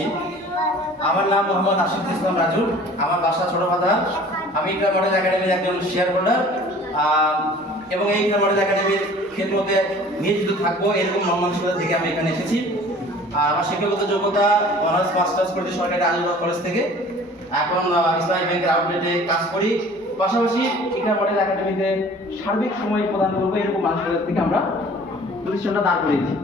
এসেছি। আমার নাম মোহাম্মদ আশিক ইসলাম রাজু, আমার বাসা ছোট বাধা। আমি ইকরা মডেল একাডেমির একজন শেয়ার হোল্ডার এবং এই ইকরা মডেল একাডেমির খেদমতে নিয়োজিত থাকবো এরকম মন-মানসিকতা থেকে আমি এখানে এসেছি। আর আমার শিক্ষাগত যোগ্যতা অনার্স মাস্টার্স করেছি সরকারি আলিগড় কলেজ থেকে। এখন ইসলামী ব্যাংকের আউটলেটে কাজ করি, পাশাপাশি ইকরা মডেল একাডেমিতে সার্বিক সময় প্রদান করবো এরকম মানসিকতা থেকে আমরা প্রতিষ্ঠানটা দাঁড় করিয়েছি।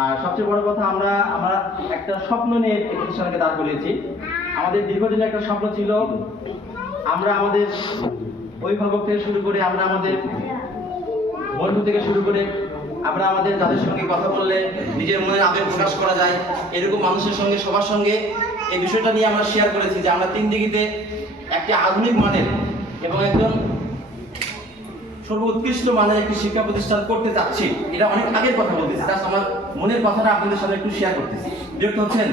আর সবচেয়ে বড় কথা, আমরা একটা স্বপ্ন নিয়ে এই প্রতিষ্ঠানকে দাঁড় করিয়েছি। আমাদের দীর্ঘদিনের একটা স্বপ্ন ছিল, আমরা আমাদের অভিভাবক থেকে শুরু করে, আমরা আমাদের বন্ধু থেকে শুরু করে, আমরা আমাদের যাদের সঙ্গে কথা বললে নিজের মনের আবেগ প্রকাশ করা যায় এরকম মানুষের সঙ্গে, সবার সঙ্গে এই বিষয়টা নিয়ে আমরা শেয়ার করেছি যে আমরা তিন দিঘিতে একটি আধুনিক মানের এবং একজন সর্বোৎকৃষ্ট মানের একটি শিক্ষা প্রতিষ্ঠান করতে চাচ্ছি। এটা অনেক আগের কথা বলতেছি, জাস্ট আমার মনের কথাটা আপনাদের সাথে একটু শেয়ার করতেছি। বিরক্ত হচ্ছেন?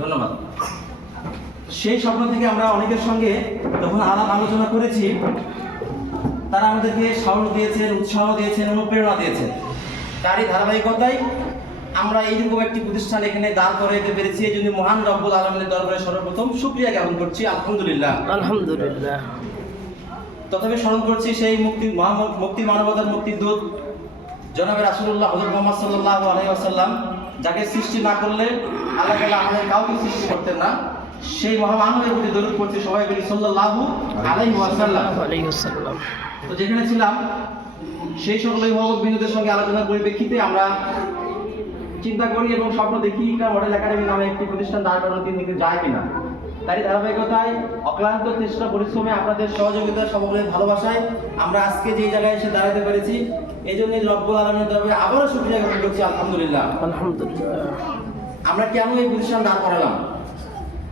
ধন্যবাদ। সেই স্বপ্ন থেকে আমরা অনেকের সঙ্গে যখন আলোচনা করেছি, তারা আমাদেরকে সাহস দিয়েছেন, উৎসাহ দিয়েছেন, অনুপ্রেরণা দিয়েছেন। তারই ধারাবাহিকতায় আমরা এইরকম একটি প্রতিষ্ঠান এখানে দাঁড় করাইতে পেরেছি। এই জন্য মহান রব্বুল আলামিনের দরবারে সর্বপ্রথম শুকরিয়া জ্ঞাপন করছি, আলহামদুলিল্লাহ। আলহামদুলিল্লাহ। তথাপি স্মরণ করছি সেই মুক্তি মানবতার মুক্তির দূত জনাবে রাসূলুল্লাহ হযরত মুহাম্মদ সাল্লাল্লাহু আলাইহি ওয়াসাল্লাম, যাকে সৃষ্টি না করলে আল্লাহ তাআলা আমাদের কাউকে সৃষ্টি করতেন না। সেই মহামানবের প্রতি দরুদ পড়ছি সবাই বলি সাল্লাল্লাহু আলাইহি ওয়াসাল্লাম। তো যেখানে ছিলাম সেই সকল অভিভাবক বিন্দুদের সঙ্গে আলোচনার পরিপ্রেক্ষিতে আমরা চিন্তা করি এবং স্বপ্ন দেখি ইকরা মডেল একাডেমি নামে একটি প্রতিষ্ঠান দাঁড় করানো তিন দিকে যায় কিনা। তারই ধারাবাহিকতায় অক্লান্ত চেষ্টা পরিশ্রমে আপনাদের সহযোগিতা, সকলের ভালোবাসায় আমরা আজকে যে জায়গায় এসে দাঁড়াতে পেরেছি। এই জন্য রব্বুল আলামিনের দরবারে আবারও শুকরিয়া জ্ঞাপন করছি, আলহামদুলিল্লাহ। আমরা কেন এই প্রতিষ্ঠান দাঁড় করালাম,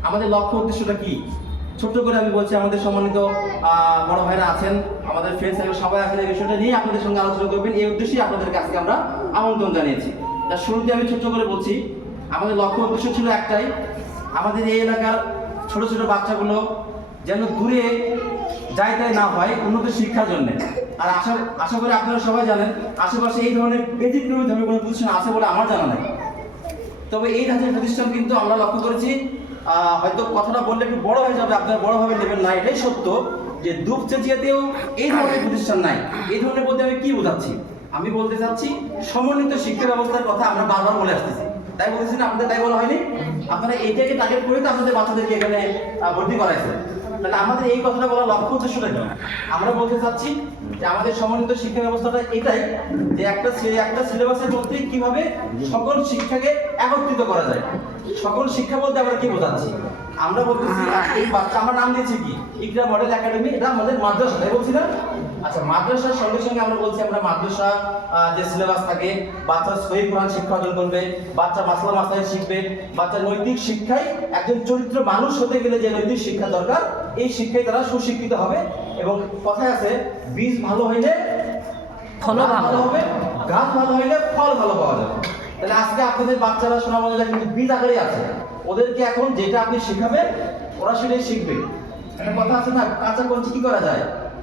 আমাদের লক্ষ্য উদ্দেশ্যটা কি, ছোট্ট করে আমি বলছি। আমাদের সম্মানিত বড় ভাইরা আছেন, আমাদের ফ্রেন্ডস সবাই আছেন, এই বিষয়টা নিয়ে আপনাদের সঙ্গে আলোচনা করবেন, এই উদ্দেশ্যেই আপনাদের কাছে আমরা আমন্ত্রণ জানিয়েছি। তার শুরুতে আমি ছোট্ট করে বলছি, আমাদের লক্ষ্য উদ্দেশ্য ছিল একটাই, আমাদের এই এলাকার ছোট ছোট বাচ্চাগুলো যেন দূরে যাইতে না হয় উন্নত শিক্ষার জন্য। আর আশা করি আপনারা সবাই জানেন আশেপাশে এই ধরনের ব্যতিক্রমী ধর্মীয় কোনো প্রতিষ্ঠান আছে বলে আমার জানা নেই। তবে এই ধাঁচের প্রতিষ্ঠান কিন্তু আমরা লক্ষ্য করেছি, হয়তো কথাটা বললে একটু বড় হয়ে যাবে, আপনারা বড়ভাবে নেবেন না, এটাই সত্য যে দুপচাঁচিয়াতেও এই ধরনের প্রতিষ্ঠান নাই। এই ধরনের বলতে আমি কি বোঝাচ্ছি, আমি বলতে চাচ্ছি সমন্বিত শিক্ষা ব্যবস্থার কথা আমরা বারবার বলে আসতেছি, তাই বলতেছি না আপনাদের, তাই বলা হয়নি? আপনারা এইটাকে টার্গেট করে তো আপনাদের বাচ্চাদেরকে এখানে ভর্তি করাইছেন। তাহলে আমাদের এই কথাটা বলার লক্ষ্য উদ্দেশ্যটা কি? আমরা বলতে চাচ্ছি যে আমাদের সমন্বিত শিক্ষা ব্যবস্থাটা এটাই যে একটা সিলেবাসের মধ্যে কিভাবে সকল শিক্ষাকে একত্রিত করা যায়। সকল শিক্ষা বলতে আমরা কি বোঝাচ্ছি? আমরা বলতেছি এই বাচ্চা, আমরা নাম দিয়েছি কি ইকরা মডেল একাডেমি, এটা আমাদের মাদ্রাসা, তাই বলছি না? আচ্ছা, মাদ্রাসার সঙ্গে সঙ্গে আমরা বলছি আমরা মাদ্রাসা যে সিলেবাস থাকে, বাচ্চা সহিহ কোরআন শিক্ষা অর্জন করবে, বাচ্চা মাসলা মাসাইল শিখবে, বাচ্চা নৈতিক শিক্ষায় একজন চরিত্র মানুষ হতে গেলে যে নৈতিক শিক্ষা দরকার, এই শিক্ষায় তারা সুশিক্ষিত হবে। এবং কথায় আছে বীজ ভালো হইলে ফল ভালো হবে, গাছ ভালো হইলে ফল ভালো পাওয়া যাবে। তাহলে আজকে আপনাদের বাচ্চারা সোনামণিরা কিন্তু বীজ আকারে আছে, ওদেরকে এখন যেটা আপনি শিখাবেন ওরা সেটাই শিখবে। একটা কথা আছে না, কাঁচা কঞ্চি কি করা যায়,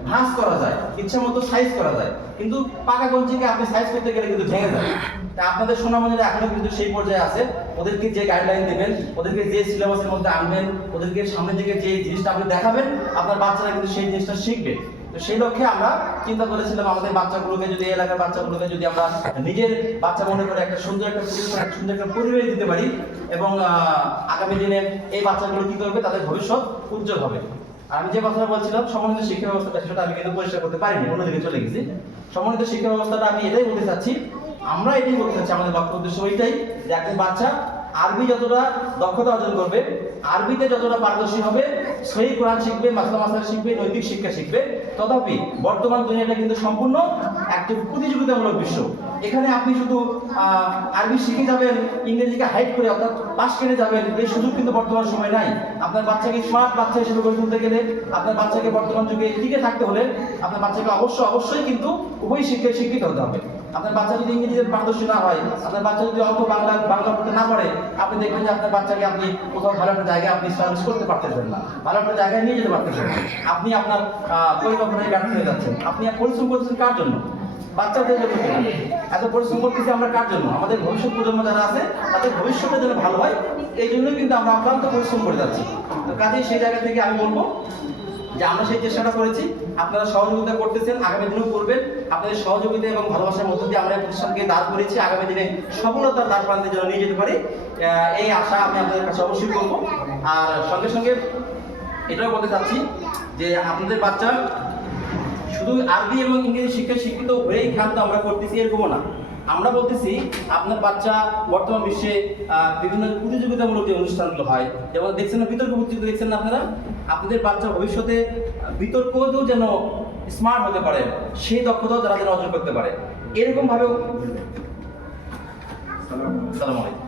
ভাঁজ করা যায়, ইচ্ছা মতো সাইজ করা যায়, কিন্তু পাকা কঞ্চিকে আপনি সাইজ করতে গেলে কিন্তু ভেঙে যায়। তাই আপনাদের সোনামণিরা এখনো কিন্তু সেই পর্যায়ে আছে, ওদেরকে যে গাইডলাইন দেবেন, ওদেরকে যে সিলেবাসের মধ্যে আনবেন, ওদেরকে সামনের দিকে যে জিনিসটা আপনি দেখাবেন, আপনার বাচ্চারা কিন্তু সেই জিনিসটা শিখবে। তো সেই লক্ষ্যে আমরা চিন্তা করেছিলাম আমাদের বাচ্চাগুলোকে যদি, এলাকার বাচ্চাগুলোকে যদি আমরা নিজের বাচ্চা মনে করে একটা সুন্দর একটা পরিবেশ দিতে পারি এবং আগামী দিনে এই বাচ্চাগুলো কি করবে, তাদের ভবিষ্যৎ উজ্জ্বল হবে। আমি যে কথাটা বলছিলাম সমন্বিত শিক্ষা ব্যবস্থাটা, সেটা আমি কিন্তু পরিষ্কার করতে পারিনি, অন্যদিকে চলে গেছি। সমন্বিত শিক্ষা ব্যবস্থাটা আমি এটাই বলতে চাচ্ছি, আমরা এটাই বলতে চাচ্ছি, আমাদের লক্ষ্য উদ্দেশ্য ওইটাই যে একজন বাচ্চা আরবি যতটা দক্ষতা অর্জন করবে, আরবিতে যতটা পারদর্শী হবে, সহিহ কোরআন শিখবে, মাসলা মাসাইল শিখবে, নৈতিক শিক্ষা শিখবে। তথাপি বর্তমান দুনিয়াটা কিন্তু সম্পূর্ণ একটা প্রতিযোগিতামূলক বিশ্ব। এখানে আপনি শুধু আরবি শিখে যাবেন, ইংরেজিকে হাইড করে অর্থাৎ পাশ কেটে যাবেন, এই সুযোগ কিন্তু বর্তমান সময় নাই। আপনার বাচ্চাকে স্মার্ট বাচ্চা হিসেবে গড়ে তুলতে গেলে, আপনার বাচ্চাকে বর্তমান যুগে টিকে থাকতে হলে আপনার বাচ্চাকে অবশ্যই কিন্তু উভয় শিক্ষায় শিক্ষিত হতে হবে। আপনার বাচ্চা যদি ইংরেজিতে পারদর্শী না হয়, আপনার বাচ্চা যদি অল্প বাংলা পড়তে না পারে, আপনি দেখবেন যে আপনার বাচ্চাকে আপনি কোথাও ভালো একটা জায়গায় আপনি সার্ভিস করতে পারতেছেন না, ভালো একটা জায়গায় নিয়ে যেতে পারতেছেন না। আপনি আপনার পরিকল্পনায় ব্যর্থ হয়ে যাচ্ছেন। আপনি পরিশ্রম করতেছেন কার জন্য? বাচ্চাদের জন্য কিনা। এত পরিশ্রম করতেছি আমরা কার জন্য? আমাদের ভবিষ্যৎ প্রজন্ম যারা আছে তাদের ভবিষ্যতের জন্য ভালো হয়, এই জন্যই কিন্তু আমরা অক্লান্ত পরিশ্রম করে যাচ্ছি। তো কাজেই সেই জায়গা থেকে আমি বলবো যে আমরা সেই চেষ্টাটা করেছি, আপনারা সহযোগিতা করতেছেন, আগামী দিনেও করবেন। আপনাদের সহযোগিতা এবং ভালোবাসার মধ্য দিয়ে আমরা এই প্রতিষ্ঠানকে দাঁড় করেছি, আগামী দিনে সফলতার দ্বার প্রান্তে যেন নিয়ে যেতে পারি, এই আশা আমি আপনাদের কাছে অবশ্যই করবো। আর সঙ্গে সঙ্গে এটাও বলতে চাচ্ছি যে আপনাদের বাচ্চা শুধু আরবি এবং ইংরেজি শিক্ষায় শিক্ষিত হয়েই ক্ষান্ত আমরা করতেছি এরকমও না। আমরা বলতেছি আপনার বাচ্চা বর্তমান বিশ্বে বিভিন্ন প্রতিযোগিতামূলক যে অনুষ্ঠানগুলো হয়, যেমন দেখছেন না বিতর্ক প্রতিযোগিতা দেখছেন না আপনারা, আপনাদের বাচ্চা ভবিষ্যতে বিতর্কতেও যেন স্মার্ট হতে পারে, সেই দক্ষতাও তারা যেন অর্জন করতে পারে, এরকম ভাবেও। সালাম আলাইকুম।